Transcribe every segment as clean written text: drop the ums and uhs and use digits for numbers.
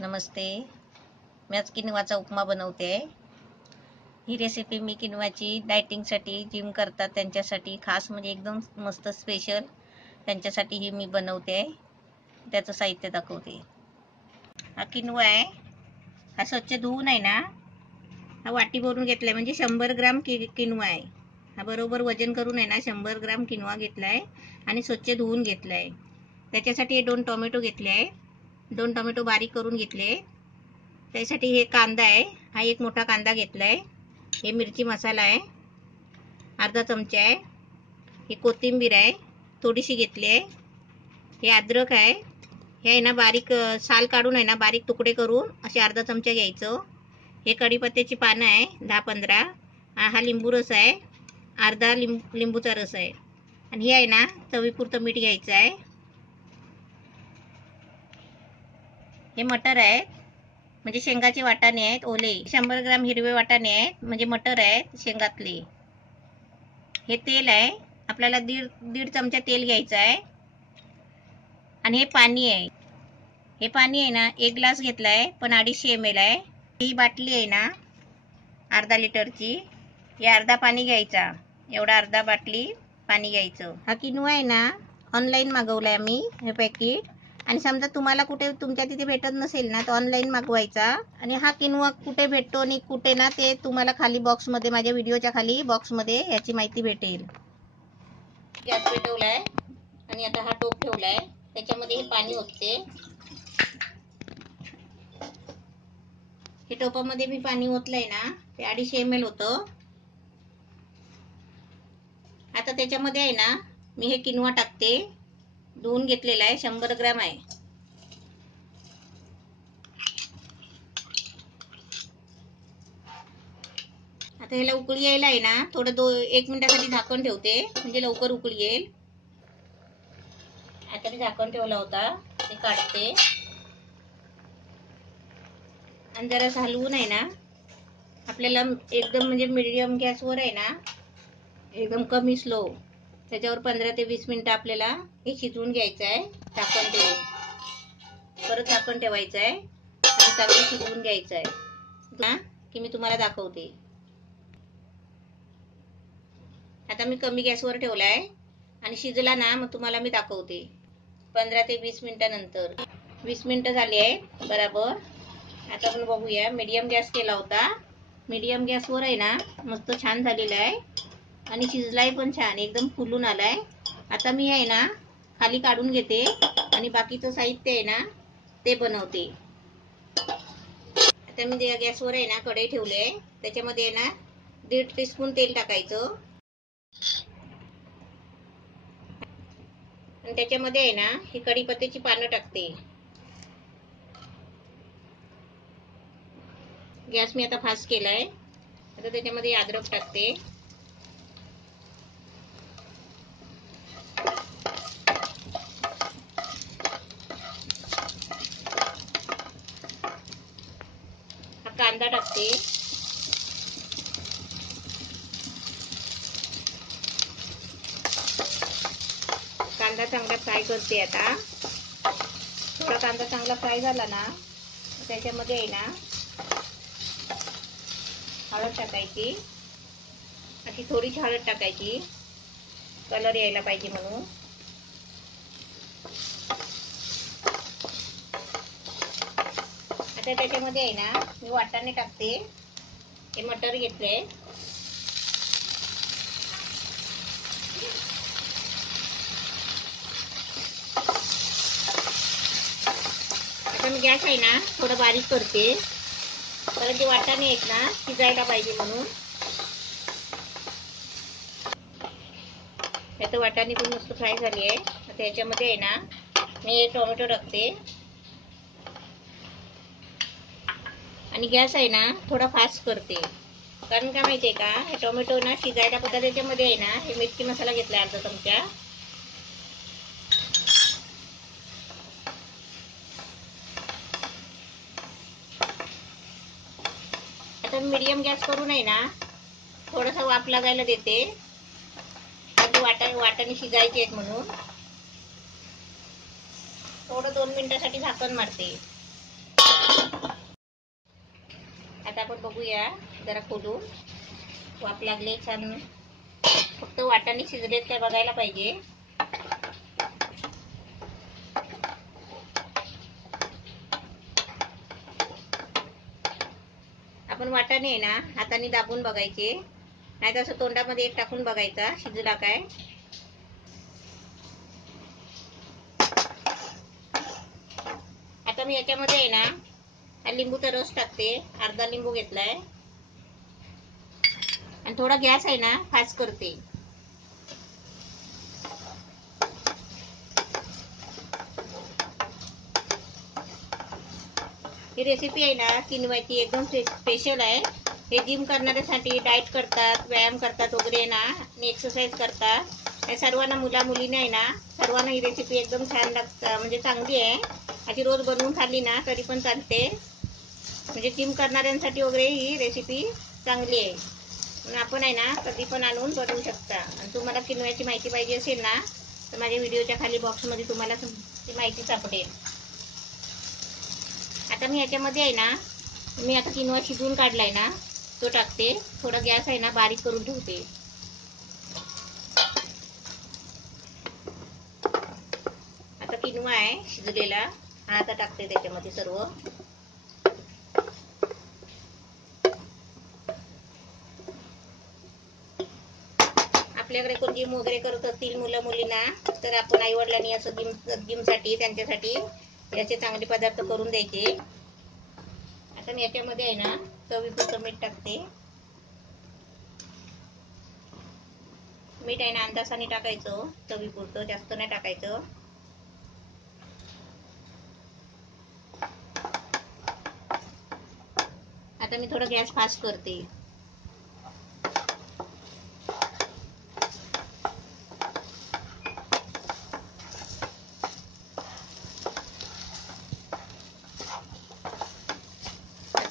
नमस्ते. मी आज किनवाचा उपमा बनवते आहे. ही रेसिपी मी किनवाची डायटिंगसाठी, जिम करतात त्यांच्यासाठी खास म्हणजे एकदम मस्त स्पेशल त्यांच्यासाठी ही मी बनवते आहे. त्याचं साहित्य दाखवते. हा किनवा आहे. हा स्वच्छ धुवून आहे ना, हा वाटी भरून घेतलाय म्हणजे 100 ग्राम किनवा आहे. हा बरोबर वजन करून आहे ना 100 ग्राम किनवा घेतलाय आणि स्वच्छ धुवून घेतलाय. त्याच्यासाठी हे 2 टोमॅटो घेतले आहे. 2 टोमॅटो बारीक करून घेतले. त्यासाठी हे कांदा आहे. हा एक मोठा कांदा घेतलाय. हे मिरची मसाला आहे, अर्धा चमचा आहे. ही कोथिंबीर आहे, थोडीशी घेतली आहे. हे अद्रक आहे. हे आहे ना बारीक साल काढून आहे ना बारीक तुकडे करून असे अर्धा चमचा घ्यायचं. हे कढीपत्त्याची पानं आहे 10-15. हा लिंबू रस आहे, अर्धा लिंबूचा रस आहे. आणि हे आहे ना चवीपुरतं मीठ घ्यायचं आहे. हे मटर आहे म्हणजे शेंगाचे वाटाणे आहेत ओले. 100 ग्राम हिरवे वाटाणे आहेत म्हणजे मटर आहेत शेंगातले. हे तेल आहे, आपल्याला दीड चमचा तेल घ्यायचं आहे. आणि हे पाणी आहे. हे पाणी आहे ना 1 ग्लास घेतलाय पण 250 ml आहे. ही बाटली आहे ना अर्धा लिटरची, हे अर्धा पाणी घ्यायचा. एवढा अर्धा बाटली पाणी घ्यायचं. हा किनवा आहे ना ऑनलाईन मागवलाय आम्ही हे पॅकेट. आणि समजा तुम्हाला कुठे तुमच्या तिथे भेटत नसेल ना तर ऑनलाईन मागवायचा. आणि हा किनवा कुठे भेटतो आणि कुठे ना ते तुम्हाला खाली बॉक्समध्ये, माझ्या व्हिडिओच्या खाली बॉक्समध्ये याची माहिती भेटेल. गॅस पेटवलाय आणि आता हा टोप ठेवलाय. त्याच्यामध्ये हे पाणी ओतते. हे टोपामध्ये मी पाणी ओतलंय ना ते 250 ml होतं. आता त्याच्यामध्ये आहे ना मी हे किनवा टाकते. धुवून घेतलेला आहे, 100 ग्राम आहे. आता ह्याला उकळी यायला आहे ना थोडं 1 मिनिटासाठी झाकण ठेवते म्हणजे लवकर उकळी येईल. आता मी झाकण ठेवला होता, ते काढते. आणि जरा हलवून आहे ना आपल्याला एकदम म्हणजे मीडियम गॅसवर आहे ना एकदम कमी स्लो त्याच्यावर 15 ते 20 मिनिटं आपल्याला हे शिजवून घ्यायचं आहे. झाकण ठेवून परत झाकण ठेवायचं आहे आणि चांगलं शिजवून घ्यायचं आहे ना की मी तुम्हाला दाखवते. आता मी कमी गॅसवर ठेवलाय आणि शिजला ना मग तुम्हाला मी दाखवते 15 ते 20 मिनिटानंतर. 20 मिनिटं झाली आहे बराबर. आता आपण बघूया. मीडियम गॅस केला होता. मीडियम गॅसवर आहे ना मस्त छान झालेला आहे आणि शिजलाय पण छान, एकदम फुलून आलाय. आता मी आहे ना खाली काढून घेते आणि बाकीचं साहित्य आहे ना ते बनवते. आता मी गॅसवर आहे ना कढई ठेवले. त्याच्यामध्ये आहे ना 1.5 टीस्पून तेल टाकायचं आणि त्याच्यामध्ये आहे ना ही कढीपत्त्याची पानं टाकते. गॅस मी आता फास्ट केलाय. आता त्याच्यामध्ये अद्रक टाकते. हा कांदा टाकते. कांदा चांगला फ्राय करते. आता थोडा कांदा चांगला फ्राय झाला ना त्याच्यामध्ये आहे ना हळद टाकायची. अशी थोडीशी हळद टाकायची कलर यायला पाहिजे म्हणून. आता त्याच्यामध्ये आहे ना मी वाटाणे टाकते. हे मटर घेतले. आता मी गॅस आहे ना थोडं बारीक करते कारण जे वाटाणे आहेत ना शिजायला पाहिजे म्हणून. आता वाटाणे पण मस्त फ्राय झाली आहे. आता याच्यामध्ये आहे ना मी टोमॅटो टाकते आणि गॅस आहे ना थोडा फास्ट करते. कारण काय माहितीये का, हे टोमॅटो ना शिजायला पडतात. त्याच्यामध्ये आहे ना हे मिरची मसाला घेतला अर्धा चमचा. आता मीडियम गॅस करून आहे ना थोडासा वाफ लागायला देते कारण वाटाणे शिजायचे आहेत म्हणून. थोडं 2 मिनिटासाठी झाकण मारते. आता आपण बघूया जरा खोलून. वाफ लागले छान, फक्त वाटाणे शिजलेत काय बघायला पाहिजे. आपण वाटाणे आहे ना हाताने दाबून बघायचे, नाही तर असं तोंडामध्ये एक टाकून बघायचा शिजला काय. आता मी याच्यामध्ये आहे ना लिंबूचा रस टाकते. अर्धा लिंबू घेतलाय आणि थोडा गॅस आहे ना फास्ट करते. ही रेसिपी आहे ना किनवाची एकदम स्पेशल आहे. हे जिम करणाऱ्यासाठी, डाएट करतात, व्यायाम करतात वगैरे ना आणि एक्सरसाइज करतात हे सर्वांना, मुला मुलींना आहे ना सर्वांना ही रेसिपी एकदम छान लागतं, म्हणजे चांगली आहे. अशी रोज बनवून खाल्ली ना तरी पण चालते. म्हणजे जिम करणाऱ्यांसाठी वगैरे ही रेसिपी चांगली आहे. म्हणून आपण आहे ना कधी पण आणून बनवू शकता. आणि तुम्हाला किनव्याची माहिती पाहिजे असेल ना तर माझ्या व्हिडिओच्या खाली बॉक्समध्ये तुम्हाला ती माहिती सापडेल. आता मी याच्यामध्ये आहे ना, मी आता किनवा शिजवून काढलाय ना तो टाकते. थोडा गॅस आहे ना बारीक करून ठेवते. आता किनवा आहे शिजलेला, हा आता टाकते त्याच्यामध्ये सर्व. आपल्याकडे कोण जिम वगैरे करत असतील मुलं मुलींना तर आपण आई वडिलांनी असं जिमसाठी त्यांच्यासाठी याचे चांगले पदार्थ करून द्यायचे. आता मी याच्यामध्ये आहे ना चवीपुरतं मीठ टाकते. मीठ आहे ना अंदाजाने टाकायचं, चवीपुरतं, जास्त नाही टाकायचं. आता मी थोडा गॅस फास्ट करते.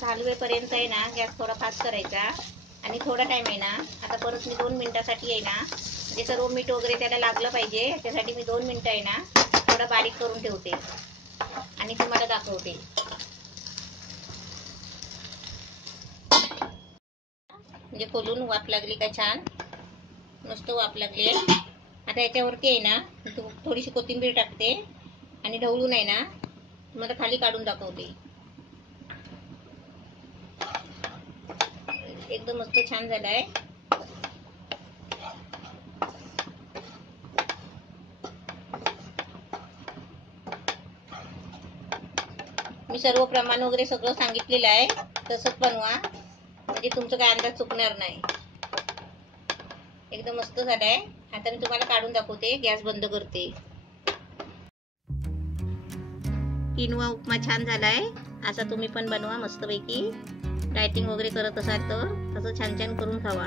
हलवेपर्यंत आहे ना गॅस थोडा फास्ट करायचा. आणि थोडा टाइम आहे ना आता परत मी 2 मिनिटासाठी आहे ना, म्हणजे सर्व मीठ वगैरे त्याला लागलं पाहिजे त्यासाठी मी 2 मिनिटं आहे ना थोडा बारीक करून ठेवते आणि तुम्हाला दाखवते. म्हणजे खोलून वाफ लागली का छान, मस्त वाफ लागली. आता याच्यावरती आहे ना थोडीशी कोथिंबीर टाकते आणि ढवळून आहे ना तुम्हाला खाली काढून दाखवते. एकदम मस्त छान झालाय. मी सर्व प्रमाण वगैरे सगळं सांगितलेलं आहे, तसंच बनवा म्हणजे तुमचं काय अंदाज चुकणार नाही. एकदम मस्त झालाय. आता मी तुम्हाला काढून दाखवते. गॅस बंद करते. किनवा उपमा छान झालाय. असा तुम्ही पण बनवा मस्तपैकी. डायटिंग वगैरे करत असाल तर असं छान छान करून खावा.